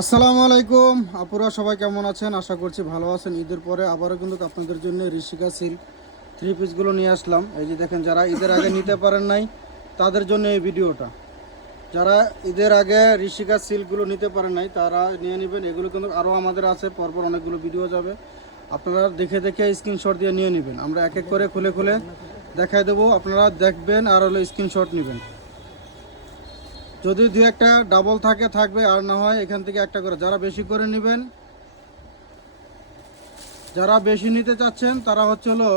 আসসালামু আলাইকুম। আপুরা সবাই কেমন আছেন? আশা করছি ভালো আছেন। ঈদের পরে আবারও কিন্তু আপনাদের জন্য ঋষিকা সিল্ক থ্রি পিসগুলো নিয়ে আসলাম। এই যে দেখেন, যারা ঈদের আগে নিতে পারেন নাই, তাদের জন্য এই ভিডিওটা। যারা ঈদের আগে ঋষিকা সিল্কগুলো নিতে পারেন নাই, তারা নিয়ে নেবেন। এগুলো কিন্তু আরও আমাদের আছে, পরপর অনেকগুলো ভিডিও যাবে। আপনারা দেখে দেখে স্ক্রিনশট দিয়ে নিয়ে নেবেন। আমরা এক এক করে খুলে খুলে দেখাই দেবো। আপনারা দেখবেন আর হলো স্ক্রিনশট নেবেন। যদি দু একটা ডাবল থাকে, থাকবে, আর না হয় এখান থেকে একটা করে। যারা বেশি করে নেবেন, যারা বেশি নিতে চাচ্ছেন, তারা হচ্ছে হলো,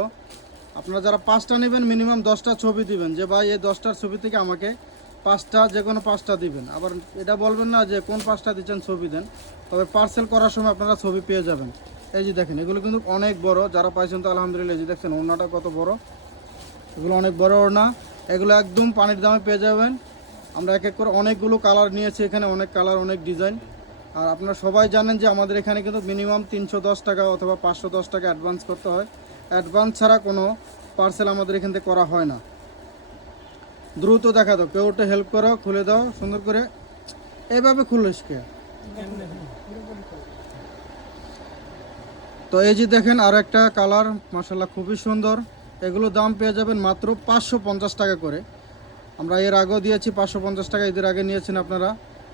আপনারা যারা পাঁচটা নেবেন মিনিমাম দশটা ছবি দিবেন। যে ভাই, এই দশটার ছবি থেকে আমাকে পাঁচটা, যে কোনো পাঁচটা দিবেন। আবার এটা বলবেন না যে কোন পাঁচটা দিচ্ছেন, ছবি দেন। তবে পার্সেল করার সময় আপনারা ছবি পেয়ে যাবেন। এই যে দেখেন, এগুলো কিন্তু অনেক বড়। যারা পাইছেন তো আলহামদুলিল্লাহ, এই যে দেখছেন, ওড়নাটা কত বড়। এগুলো অনেক বড় ওড়না। এগুলো একদম পানির দামে পেয়ে যাবেন। আমরা এক এক করে অনেকগুলো কালার নিয়েছি এখানে, অনেক কালার, অনেক ডিজাইন। আর আপনারা সবাই জানেন যে আমাদের এখানে কিন্তু মিনিমাম তিনশো দশ টাকা অথবা পাঁচশো দশ টাকা অ্যাডভান্স করতে হয়। অ্যাডভান্স ছাড়া কোনো পার্সেল আমাদের এখান থেকে করা হয় না। দ্রুত দেখা দাও, কেউ ওটা হেল্প করো, খুলে দাও, সুন্দর করে। এইভাবে খুলিস কে তো এই যে দেখেন আর একটা কালার মাসাল্লাহ খুবই সুন্দর। এগুলো দাম পেয়ে যাবেন মাত্র পাঁচশো পঞ্চাশ টাকা করে। আমরা এর আগেও দিয়েছি পাঁচশো পঞ্চাশ টাকা, এদের আগে নিয়েছেন আপনারা।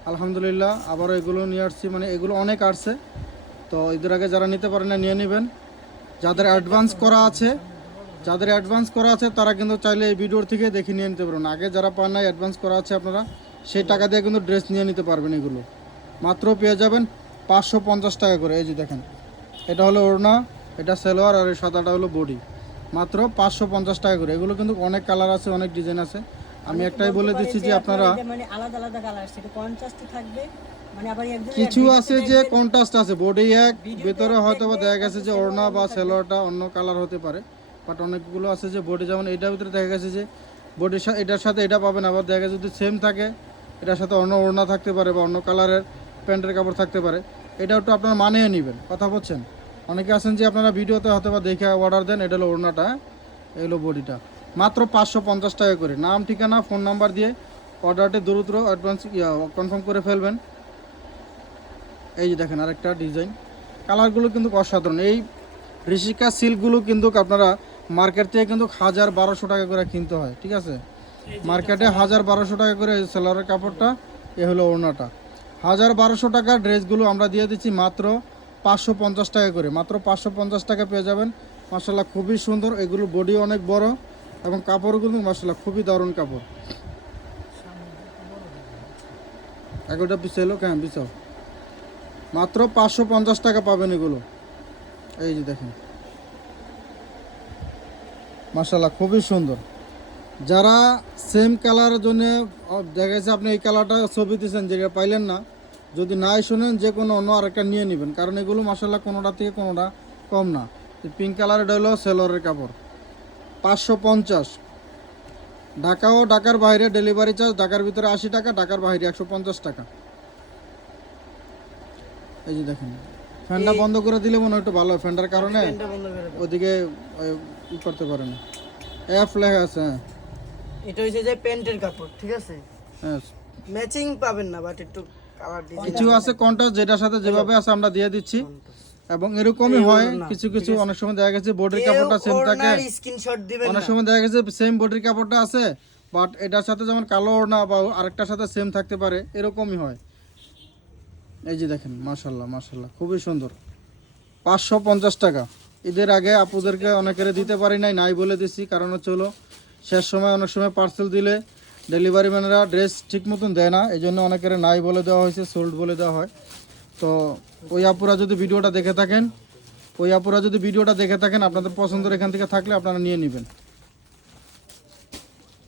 আলহামদুলিল্লাহ, আবারও এগুলো নিয়ে আসছি মানে এগুলো অনেক আসছে। তো এদের আগে যারা নিতে পারেন না, নিয়ে নেবেন। যাদের অ্যাডভান্স করা আছে, যাদের অ্যাডভান্স করা আছে, তারা কিন্তু চাইলে এই ভিডিওর থেকে দেখে নিয়ে নিতে পারবেন। আগে যারা পান নাই অ্যাডভান্স করা আছে আপনারা, সেই টাকা দিয়ে কিন্তু ড্রেস নিয়ে নিতে পারবেন এগুলো। মাত্র পেয়ে যাবেন পাঁচশো পঞ্চাশ টাকা করে, এই যে দেখেন। এটা হলো ওড়না, এটা সেলোয়ার, আর এই সাদাটা হলো বডি। মাত্র পাঁচশো পঞ্চাশ টাকা করে। এগুলো কিন্তু অনেক কালার আছে, অনেক ডিজাইন আছে। আমি একটাই বলে দিচ্ছি যে আপনারা মানে আলাদা আলাদা কালার সেটা কন্ট্রাস্ট থাকবে। মানে কিছু আছে যে কন্ট্রাস্ট আছে বডি এক ভিতরে হয়তো বা দেখা গেছে যে ওড়না বা সেলোয়ারটা অন্য কালার হতে পারে বাট অনেকগুলো আছে যে বডি যেমন এটার ভিতরে দেখা গেছে যে বডির সাথে এটার সাথে এটা পাবেন আবার দেখা গেছে যদি সেম থাকে এটার সাথে অন্য ওড়না থাকতে পারে বা অন্য কালারের প্যান্টের কাপড় থাকতে পারে এটা একটু আপনারা মানিয়ে নেবেন কথা বলছেন? অনেকে আছেন যে আপনারা ভিডিওতে হয়তো বা দেখে অর্ডার দেন এটা হলো ওড়নাটা হ্যাঁ? এই হলো বডিটা মাত্র পাঁচশো পঞ্চাশ টাকা করে। নাম ঠিকানা ফোন নাম্বার দিয়ে অর্ডারটি দ্রুত অ্যাডভান্স কনফার্ম করে ফেলবেন। এই যে দেখেন আরেকটা ডিজাইন কালারগুলো কিন্তু অসাধারণ। এই ঋষিকা সিল্কগুলো কিন্তু আপনারা মার্কেট থেকে কিন্তু হাজার বারোশো টাকা করে কিনতে হয় ঠিক আছে? মার্কেটে হাজার বারোশো টাকা করে সেলারের কাপড়টা এ হলো ওড়নাটা। হাজার বারোশো টাকার ড্রেসগুলো আমরা দিয়ে দিচ্ছি মাত্র পাঁচশো পঞ্চাশ টাকা করে। মাত্র পাঁচশো পঞ্চাশ টাকা পেয়ে যাবেন। মাসাল্লাহ খুবই সুন্দর। এগুলো বডি অনেক বড়। এবং কাপড়গুলো মাসাল্লাহ খুবই দারুণ কাপড়। এগারোটা পিস এলো কেন পিছাও মাত্র পাঁচশো পঞ্চাশ টাকা পাবেন এগুলো। এই যে দেখেন। মাসাল্লাহ খুবই সুন্দর। যারা সেম কালারের জন্য দেখা যাচ্ছে আপনি এই কালারটা ছবি দিয়েছেন, যেটা পাইলেন না, যদি নাই শোনেন, যে কোনো অন্য আরেকটা নিয়ে নেবেন। কারণ এগুলো মাসাল্লাহ কোনোটা থেকে কোনোটা কম না। পিঙ্ক কালারের হলো সেলরের কাপড়। পাঁচশো পঞ্চাশ। ঢাকা ও ঢাকার বাইরে ডেলিভারি চার্জ ঢাকার ভিতরে আশি টাকা ঢাকার বাইরে একশো পঞ্চাশ টাকা। এই যে দেখেন ফ্যানটা বন্ধ করে দিলে মনে হয় একটু ভালো হয়। ফ্যানটার কারণে। ওদিকে ই করতে পারে না। এফ লেখা আছে হ্যাঁ। এটা হচ্ছে যে প্যান্টের কাপড় ঠিক আছে? হ্যাঁ। ম্যাচিং পাবেন না বাট একটু কালার কিছু আছে। কন্ট্রাস্ট যেটার সাথে যেভাবে আছে আমরা দিয়ে দিচ্ছি। এবং এরকমই হয় কিছু কিছু অনেক সময় দেখা গেছে বডির কাপড়টা সেম থাকে। স্ক্রিনশট দিবেন অনেক সময় দেখা গেছে সেম বডির কাপড়টা আছে বাট এটার সাথে যেমন কালো ওড়না বা আরেকটার সাথে সেম থাকতে পারে এরকমই হয়। এই যে দেখেন মাশাল্লাহ মাশাল্লাহ খুবই সুন্দর। পাঁচশো পঞ্চাশ টাকা। ঈদের আগে আপুদেরকে অনেকের দিতে পারি নাই নাই বলে দিছি কারণ হচ্ছে হলো শেষ সময় অনেক সময় পার্সেল দিলে ডেলিভারি ম্যানেরা ড্রেস ঠিক মতন দেয় না এই জন্য অনেকের নাই বলে দেওয়া হয়েছে সোল্ড বলে দেওয়া হয়। তো ওই আপুরা যদি ভিডিওটা দেখে থাকেন ওই আপুরা যদি ভিডিওটা দেখে থাকেন আপনাদের পছন্দের এখান থেকে থাকলে আপনারা নিয়ে নেবেন।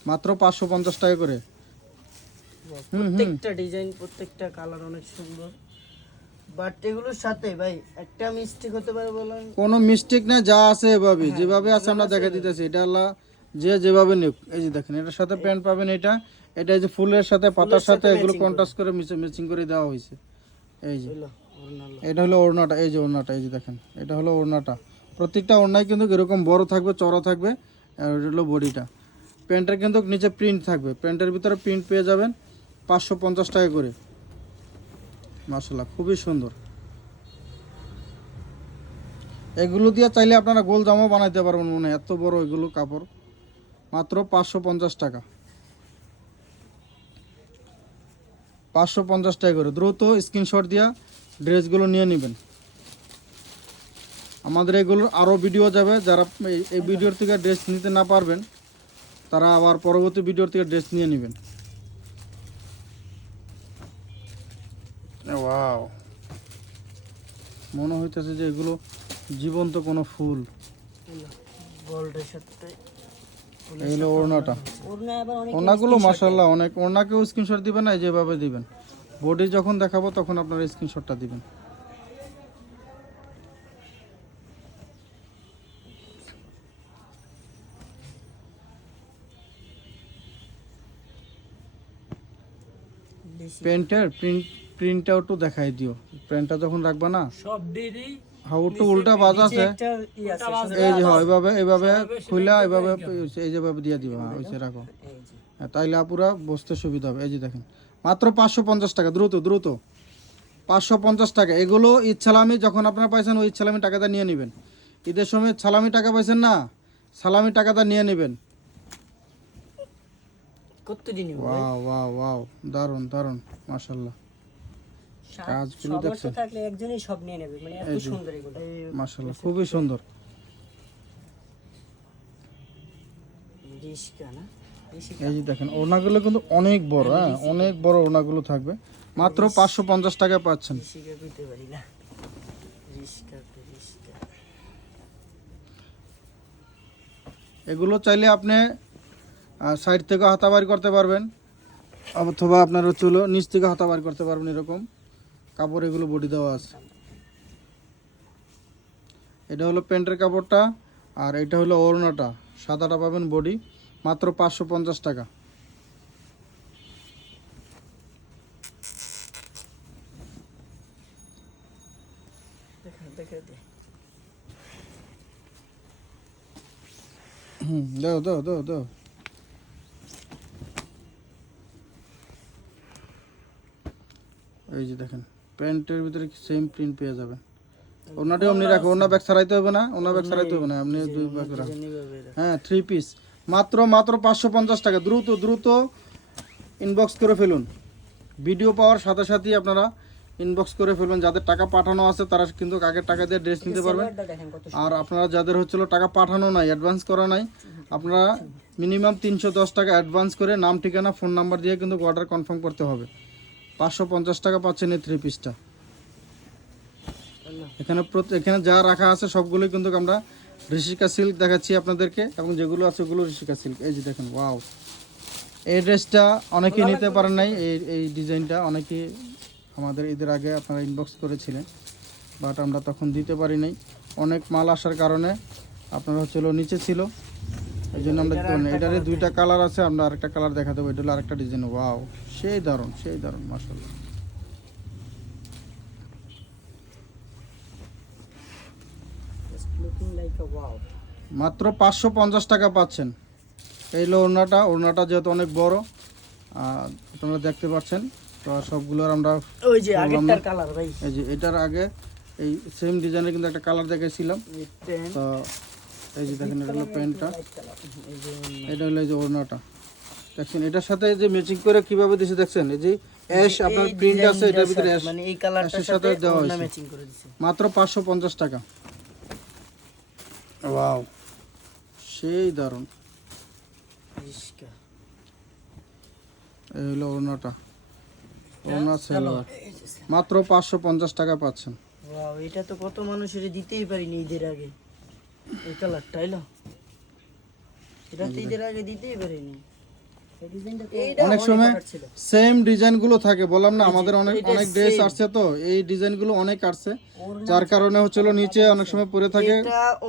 মাত্র পাঁচশো পঞ্চাশ টাকা করে। প্রত্যেকটা ডিজাইন প্রত্যেকটা কালার অনেক সুন্দর। বাট এগুলোর সাথে ভাই একটা মিস্টেক হতে পারে বলেন? কোনো মিস্টেক না যা আছে এভাবে যেভাবে আছে আমরা দেখে দিতেছি। এটা আল্লাহ যে যেভাবে নিক। এই যে দেখেন এটার সাথে প্যান্ট পাবেন এটা। এটা এই যে ফুলের সাথে পাতার সাথে এগুলো কন্ট্রাস্ট করে। করে দেওয়া হয়েছে। এই যে। এটা হলো ওড়নাটা এই যে ওড়নাটা এই যে দেখেন। এটা হলো ওড়নাটা। প্রত্যেকটা ওড়নায় কিন্তু এরকম বড় থাকবে চড়া থাকবে আর এটা হলো বডিটা। প্যান্টের কিন্তু নিচে প্রিন্ট থাকবে। প্যান্টের ভিতরে প্রিন্ট পেয়ে যাবেন পাঁচশো পঞ্চাশ টাকা করে। মাসাল্লাহ খুবই সুন্দর। এগুলো দিয়ে চাইলে আপনারা গোল জামাও বানাইতে পারবেন মনে এত বড় এগুলো কাপড়। মাত্র পাঁচশো পঞ্চাশ টাকা। পাঁচশো পঞ্চাশ টাকা করে। দ্রুত স্ক্রিনশট দিয়া ড্রেসগুলো নিয়ে নেবেন। আমাদের এগুলোর আরও ভিডিও যাবে। যারা এই- এই ভিডিওর থেকে ড্রেস নিতে না পারবেন তারা আবার পরবর্তী ভিডিওর থেকে ড্রেস নিয়ে নেবেন। ওয়াও। মনে হইতেছে যে এগুলো জীবন্ত কোনো ফুল। গোল্ডের সাথে এই হলো ওড়নাটা ওড়নাগুলো মাসাল্লাহ অনেক ওড়নাকেও স্ক্রিনশট দিবেন না যেভাবে দিবেন। বডি যখন দেখাবো তখন আপনারা স্ক্রিনশটটা দিবেন। প্যান্টের প্রিন্ট প্রিন্টটাও একটু দেখাই দিও। প্যান্টটা যখন রাখবা না সব ডেরি হাউ একটু উল্টা বাজ আছে এই যে হয় এভাবে এভাবে খুইলা এভাবে এই যেভাবে দিয়ে দিবা হ্যাঁ ওইসে রাখো। হ্যাঁ, তাইলে আপুরা বসতে সুবিধা হবে। এই যে দেখেন মাত্র পাঁচশো পঞ্চাশ টাকা দ্রুত দ্রুত। পাঁচশো পঞ্চাশ টাকা। এগুলো ঈদ সালামি যখন আপনারা পাইছেন ওই ঈদ সালামি টাকাটা নিয়ে নেবেন। ঈদের সময় সালামি টাকা পাইছেন না সালামি টাকাটা নিয়ে নেবেন। কত দিন ওয়াও ওয়াও ওয়াও দারুণ দারুণ মাশাল্লাহ কাজগুলো দেখছেন? থাকলে একজনই সব নিয়ে নেবে মানে এত সুন্দর এগুলো। মাশাল্লাহ খুবই সুন্দর। এই যে দেখেন ওড়নাগুলো কিন্তু অনেক বড় হ্যাঁ অনেক বড় ওড়নাগুলো থাকবে। মাত্র পাঁচশো পঞ্চাশ টাকা পাচ্ছেন। এগুলো চাইলে আপনি সাইড থেকে হাতাবাড়ি করতে পারবেন অথবা আপনার হচ্ছে নিচ থেকে হাতাবাড়ি করতে পারবেন এরকম। কাপড় এগুলো বডি দেওয়া আছে। এটা হলো প্যান্টের কাপড়টা আর এটা হলো ওড়নাটা। সাদাটা পাবেন বডি মাত্র পাঁচশো পঞ্চাশ টাকা। হুম দাও দাও দাও দাও। এই যে দেখেন। প্যান্টের ভিতরে সেম প্রিন্ট পেয়ে যাবেন ওনাটাও আপনি রাখো ওনা ব্যাগ ছাড়াইতে হবে না ওনা ব্যাগ ছাড়াইতে হবে না আপনি দুই ব্যাগ রাখুন হ্যাঁ থ্রি পিস মাত্র মাত্র পাঁচশো পঞ্চাশ টাকা। দ্রুত দ্রুত ইনবক্স করে ফেলুন। ভিডিও পাওয়ার সাথে সাথেই আপনারা ইনবক্স করে ফেলবেন যাদের টাকা পাঠানো আছে তারা কিন্তু আগের টাকা দিয়ে ড্রেস নিতে পারবেন। আর আপনারা যাদের হচ্ছিল টাকা পাঠানো নাই অ্যাডভান্স করা নাই আপনারা মিনিমাম তিনশো দশ টাকা অ্যাডভান্স করে নাম ঠিকানা ফোন নাম্বার দিয়ে কিন্তু অর্ডার কনফার্ম করতে হবে। পাঁচশো পঞ্চাশ টাকা পাচ্ছেন এই থ্রি পিসটা এখানে এখানে যা রাখা আছে সবগুলোই কিন্তু আমরা ঋষিকা সিল্ক দেখাচ্ছি আপনাদেরকে। এবং যেগুলো আছে ওগুলো ঋষিকা সিল্ক এই যে দেখেন ওয়াও এই ড্রেসটা অনেকেই নিতে পারেন নাই এই এই ডিজাইনটা অনেকে আমাদের ঈদের আগে আপনারা ইনবক্স করেছিলেন বাট আমরা তখন দিতে পারি নাই। অনেক মাল আসার কারণে আপনারা হচ্ছে নিচে ছিল। এই জন্য আমরা দিতে পারি এটারে দুইটা কালার আছে আমরা আরেকটা কালার দেখা দেবো এটা হলো আরেকটা ডিজাইন ওয়াও সেই দারুণ সেই দারুণ মাসাল্লাহ মাত্র পাঁচশো পঞ্চাশ টাকা পাচ্ছেন। এই হলো ওড়নাটা ওড়নাটা যেহেতু অনেক বড় আপনারা দেখতে পাচ্ছেন তো সবগুলোর আমরা ওই যে আগেরটার কালার ভাই। এই যে এটার আগে এই সেম ডিজাইনের কিন্তু একটা কালার দেখেছিলাম তো এই যে দেখেন এটা হলো প্যান্টটা এটা হলো এই যে ওড়নাটা। দেখছেন এটার সাথে যে ম্যাচিং করে কীভাবে দিছে দেখছেন এই যে অ্যাশ আপনার প্রিন্ট আছে এটার ভিতরে অ্যাশ মানে এই কালারটার সাথে দেওয়া হয়েছে। ম্যাচিং করে দিছে। মাত্র পাঁচশো পঞ্চাশ টাকা। ওয়াও। সেই দারুণ। রিস্কা এই হলো ওড়নাটা। ওড়না সেলোয়ার মাত্র পাঁচশো পঞ্চাশ টাকা পাচ্ছেন। ওয়াও এটা তো কত মানুষের দিতেই পারিনি ঈদের আগে। এই কালারটা এলো এটা তো ঈদের আগে দিতেই পারিনি এই ডিজাইনটা তো এইটা অনেক অনেক সময় সেম ডিজাইনগুলো থাকে বললাম না আমাদের অনেক অনেক ড্রেস আসছে তো এই ডিজাইনগুলো অনেক আসছে। যার কারণে হচ্ছিল নিচে অনেক সময় পরে থাকে।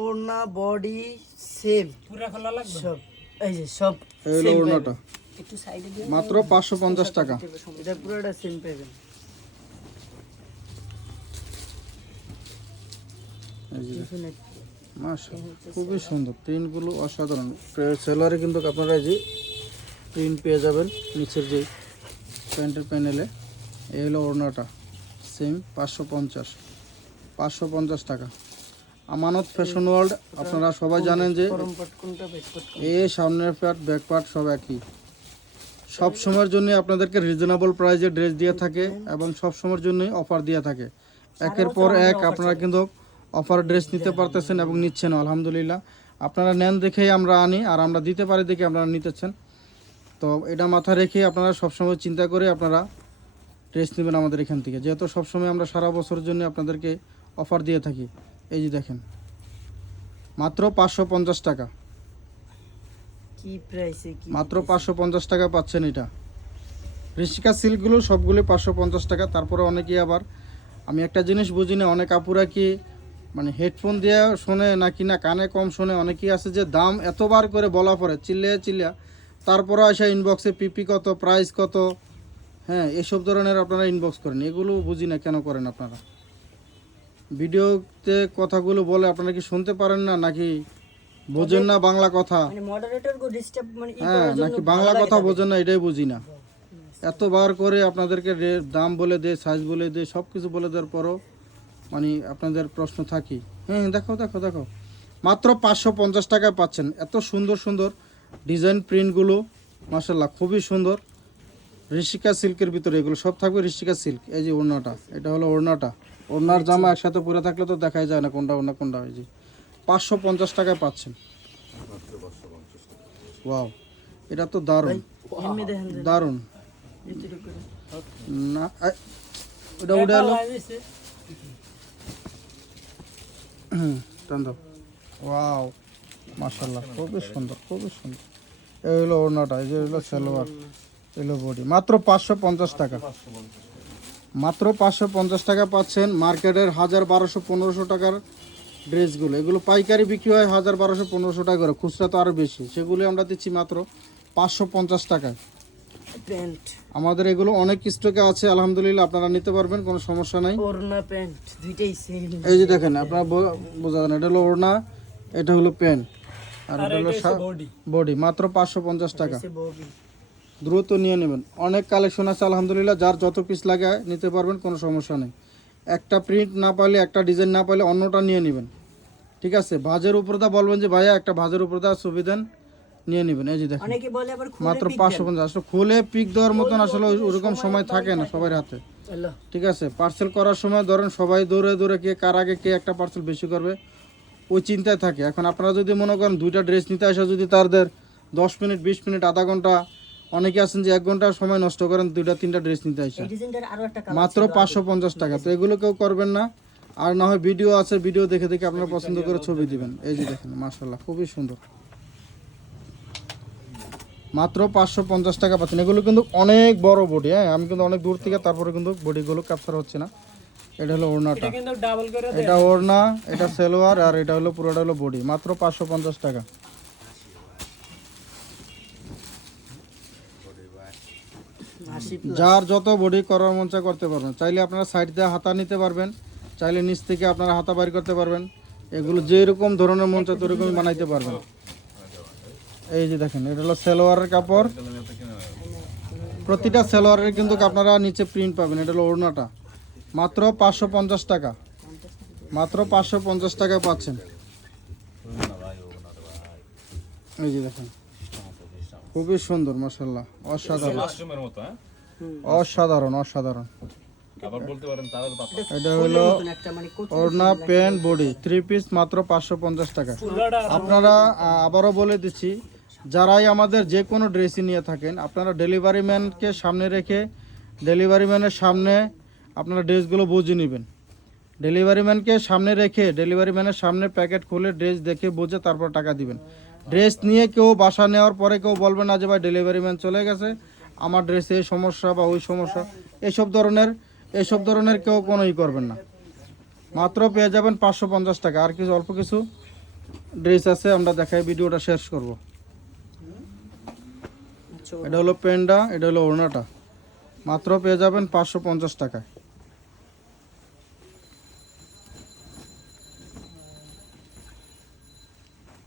ওড়না বডি সেম পুরা খোলা লাগবে? সব এই যে সব এই ওড়নাটা। একটু সাইডে দিয়ে মাত্র পাঁচশো পঞ্চাশ টাকা। এটা পুরোটা সেম পাবেন এই যে পিছনে মাশাআল্লাহ, খুবই সুন্দর। প্রিন্টগুলো অসাধারণ। সেলারে কিন্তু আপনারা যে প্রিন্ট পেয়ে যাবেন নিচের যে প্যান্টের প্যানেলে এই হলো ওড়নাটা। সেম পাঁচশো পঞ্চাশ। পাঁচশো পঞ্চাশ টাকা। আমানত ফ্যাশন ওয়ার্ল্ড আপনারা সবাই জানেন যে? এ সামনের পার্ট ব্যাক পার্ট সব একই। সব সময়ের জন্য আপনাদেরকে রিজনেবল প্রাইসে ড্রেস দিয়ে থাকে এবং সব সময়ের জন্যই অফার দিয়ে থাকে। একের পর এক আপনারা কিন্তু অফার ড্রেস নিতে পারতেছেন এবং নিচ্ছেন আলহামদুলিল্লাহ। আপনারা নেন দেখেই আমরা আনি, আর আমরা দিতে পারি দেখে আপনারা নিতেছেন। তো এটা মাথায় রেখে আপনারা সবসময় চিন্তা করে আপনারা ড্রেস নেবেন আমাদের এখান থেকে। যেহেতু সবসময় আমরা সারা বছরের জন্য আপনাদেরকে অফার দিয়ে থাকি। এই যে দেখেন। মাত্র পাঁচশো পঞ্চাশ টাকা। মাত্র পাঁচশো পঞ্চাশ টাকা পাচ্ছেন এটা। ঋষিকা সিল্কগুলো সবগুলো পাঁচশো পঞ্চাশ টাকা। তারপরে অনেকেই আবার আমি একটা জিনিস বুঝি না অনেক আপুরা কি মানে হেডফোন দিয়ে শোনে নাকি না কানে কম শোনে? অনেকেই আছে যে দাম এতবার করে বলা পরে চিল্লিয়া চিল্লিয়া তারপরে আসা ইনবক্সে পিপি কত প্রাইস কত হ্যাঁ এসব ধরনের আপনারা ইনবক্স করেন। এগুলো বুঝি না কেন করেন আপনারা? ভিডিওতে কথাগুলো বলে আপনারা কি শুনতে পারেন না নাকি বোঝেন না বাংলা কথা? মানে মানে হ্যাঁ নাকি বাংলা কথা বোঝেন না এটাই বুঝি না। এতবার করে আপনাদেরকে দাম বলে দে সাইজ বলে দে সব কিছু বলে দেওয়ার পরও মানে আপনাদের প্রশ্ন থাকি। হ্যাঁ দেখো দেখো দেখো মাত্র পাঁচশো পঞ্চাশ টাকায় পাচ্ছেন। এত সুন্দর সুন্দর ডিজাইন প্রিন্টগুলো মাসাল্লাহ খুবই সুন্দর। ঋষিকা সিল্কের ভিতরে এগুলো সব থাকবে ঋষিকা সিল্ক এই যে ওড়নাটা এটা হলো ওড়নাটা। ওড়নার জামা একসাথে পরে থাকলে তো দেখাই যায় না কোনটা ওড়না কোনটা এই যে। পাঁচশো পঞ্চাশ টাকায় পাচ্ছেন। ওয়াও এটা তো দারুণ। দারুণ। না আ- ওটা উঠে এলো। টান দাও। ওয়াও মাশাল্লাহ খুবই সুন্দর খুবই সুন্দর। এই হলো ওড়নাটা এই যে হলো সালোয়ার এলো বডি। মাত্র পাঁচশো পঞ্চাশ টাকা। মাত্র পাঁচশো পঞ্চাশ টাকা পাচ্ছেন মার্কেটের হাজার বারোশো পনেরোশো টাকার ড্রেসগুলো। এগুলো পাইকারি বিক্রি হয় হাজার বারোশো পনেরোশো টাকা করে খুচরা তো আরও বেশি। সেগুলি আমরা দিচ্ছি মাত্র পাঁচশো পঞ্চাশ টাকায়। প্যান্ট। আমাদের এগুলো অনেক স্টকে আছে আলহামদুলিল্লাহ আপনারা নিতে পারবেন কোনো সমস্যা নাই। ওড়না প্যান্ট দুইটাই সেম এই যে দেখেন আপনারা বোঝা যান এটা হলো ওড়না এটা হলো পেন আর এটা হলো বডি। মাত্র পাঁচশো পঞ্চাশ টাকা। দ্রুত নিয়ে নেবেন। অনেক কালেকশন আছে আলহামদুলিল্লাহ যার যত পিস লাগে নিতে পারবেন কোনো সমস্যা নেই। একটা প্রিন্ট না পাইলে একটা ডিজাইন না পাইলে অন্যটা নিয়ে নেবেন। ঠিক আছে? ভাজের উপরটা বলবেন যে ভাইয়া একটা ভাজের উপরটা ছবি দেন নিয়ে নেবেন। এই যে দেখেন মাত্র পাঁচশো পঞ্চাশ। আসলে খুলে পিক দেওয়ার মতন আসলে ওরকম সময় থাকে না সবার হাতে। ঠিক আছে? পার্সেল করার সময় ধরেন সবাই দৌড়ে দৌড়ে কে কার আগে কে একটা পার্সেল বেশি করবে ওই চিন্তায় থাকে। এখন আপনারা যদি মনে করেন দুইটা ড্রেস নিতে আসা যদি তাদের দশ মিনিট বিশ মিনিট আধা ঘণ্টা অনেকে আছেন যে এক ঘণ্টা সময় নষ্ট করেন দুইটা তিনটা ড্রেস নিতে আসা। মাত্র পাঁচশো পঞ্চাশ টাকা। তো এগুলো কেউ করবেন না। আর না হয় ভিডিও আছে ভিডিও দেখে দেখে আপনারা পছন্দ করে ছবি দিবেন। এই যে দেখেন মার্শাল্লাহ খুবই সুন্দর। মাত্র পাঁচশো পঞ্চাশ টাকা পাচ্ছেন। এগুলো কিন্তু অনেক বড় বডি হ্যাঁ? আমি কিন্তু অনেক দূর থেকে তারপরে কিন্তু বডিগুলো ক্যাপচার হচ্ছে না। এটা হলো ওড়নাটা। এটা ওড়না এটা সেলোয়ার আর এটা হলো পুরোটা হলো বডি। মাত্র পাঁচশো পঞ্চাশ টাকা। যার যত বডি করার মন চায় করতে পারবেন। চাইলে আপনারা সাইড দিয়ে হাতা নিতে পারবেন চাইলে নিচ থেকে আপনারা হাতা বাইর করতে পারবেন। এগুলো যেরকম ধরনের মন চায় ওরকমই বানাইতে পারবেন। এই যে দেখেন এটা হলো সেলোয়ারের কাপড়। প্রতিটা সেলোয়ারের কিন্তু আপনারা নিচে প্রিন্ট পাবেন এটা হলো ওড়নাটা। মাত্র পাঁচশো পঞ্চাশ টাকা। মাত্র পাঁচশো পঞ্চাশ টাকা পাচ্ছেন। এই যে দেখেন খুবই সুন্দর মাসাল্লাহ অসাধারণ। মতো হ্যাঁ? অসাধারণ অসাধারণ। পাতা এটা হলো মানে ওড়না প্যান্ট বডি থ্রি পিস মাত্র পাঁচশো পঞ্চাশ টাকা। আপনারা আবারও বলে দিচ্ছি যারাই আমাদের যে কোনো ড্রেসই নিয়ে থাকেন আপনারা ডেলিভারি ম্যানকে সামনে রেখে ডেলিভারি ম্যানের সামনে আপনারা ড্রেসগুলো বুঝে নেবেন। ডেলিভারি ম্যানকে সামনে রেখে ডেলিভারি ম্যানের সামনে প্যাকেট খুলে ড্রেস দেখে বুঝে তারপর টাকা দিবেন। ড্রেস নিয়ে কেউ বাসা নেওয়ার পরে কেউ বলবে না যে, ভাই, ডেলিভারি ম্যান চলে গেছে। আমার ড্রেসে এই সমস্যা বা ওই সমস্যা। এসব ধরনের এসব ধরনের কেউ কোনোই করবেন না। মাত্র পেয়ে যাবেন পাঁচশো পঞ্চাশ টাকা। আর কিছু, অল্প কিছু ড্রেস আছে, আমরা দেখাই, ভিডিওটা শেষ করব। এটা হলো পেনটা এটা হলো ওড়নাটা। মাত্র পেয়ে যাবেন পাঁচশো পঞ্চাশ টাকায়।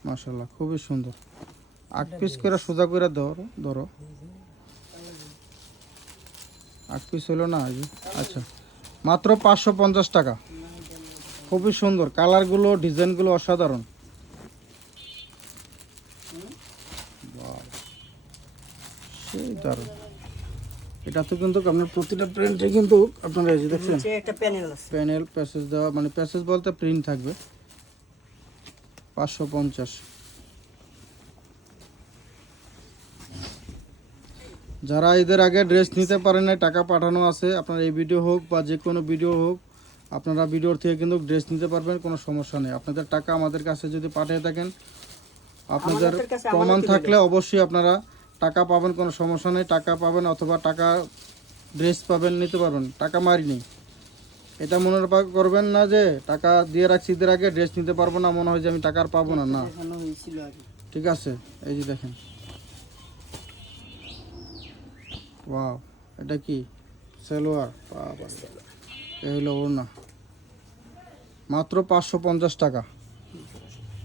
মাশাল্লাহ খুবই সুন্দর। আট পিস করে সোজা করে ধরো ধরো। আট পিস হলো না আজ আচ্ছা। মাত্র পাঁচশো পঞ্চাশ টাকা। খুবই সুন্দর। কালারগুলো ডিজাইনগুলো অসাধারণ. সেই দারুণ। এটা তো কিন্তু আপনার প্রতিটা প্রিন্টে কিন্তু আপনারা এই যে দেখছেন একটা প্যানেল আছে। প্যানেল প্যাসেজ দেওয়া মানে প্যাসেজ বলতে প্রিন্ট থাকবে। পাঁচশো পঞ্চাশ। যারা ঈদের আগে ড্রেস নিতে পারেন না টাকা পাঠানো আছে আপনার এই ভিডিও হোক বা যে কোনো ভিডিও হোক আপনারা ভিডিওর থেকে কিন্তু ড্রেস নিতে পারবেন কোনো সমস্যা নেই। আপনাদের টাকা আমাদের কাছে যদি পাঠিয়ে থাকেন আপনাদের প্রমাণ থাকলে অবশ্যই আপনারা টাকা পাবেন কোনো সমস্যা নেই। টাকা পাবেন অথবা টাকা ড্রেস পাবেন নিতে পারবেন। টাকা মারিনি এটা মনে করবেন না যে টাকা দিয়ে রাখছি ঈদের আগে ড্রেস নিতে পারব না মনে হয় যে আমি টাকা আর পাবো না না। ঠিক আছে এই যে দেখেন। ওয়াও এটা কি? সালোয়ার? এই হলো ওড়না। মাত্র পাঁচশো পঞ্চাশ টাকা।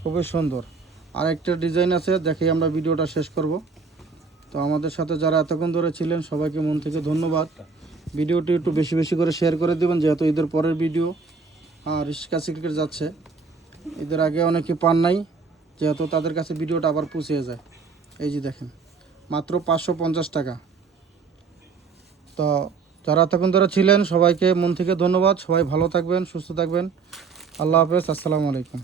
খুবই সুন্দর। আর একটা ডিজাইন আছে দেখি আমরা ভিডিওটা শেষ করব। তো আমাদের সাথে যারা এতক্ষণ ধরে ছিলেন সবাইকে মন থেকে ধন্যবাদ। ভিডিওটি একটু বেশি বেশি করে শেয়ার করে দেবেন, যেহেতু ঈদের পরের ভিডিও আর রিস্কা সিক্রেট যাচ্ছে। ঈদের আগে অনেকে পান নাই, যেহেতু তাদের কাছে ভিডিওটা আবার পুষিয়ে যায়। এই যে দেখেন, মাত্র পাঁচশো পঞ্চাশ টাকা। তো যারা এতক্ষণ ধরে ছিলেন, সবাইকে মন থেকে ধন্যবাদ। সবাই ভালো থাকবেন, সুস্থ থাকবেন। আল্লাহ হাফেজ, আসসালামু আলাইকুম।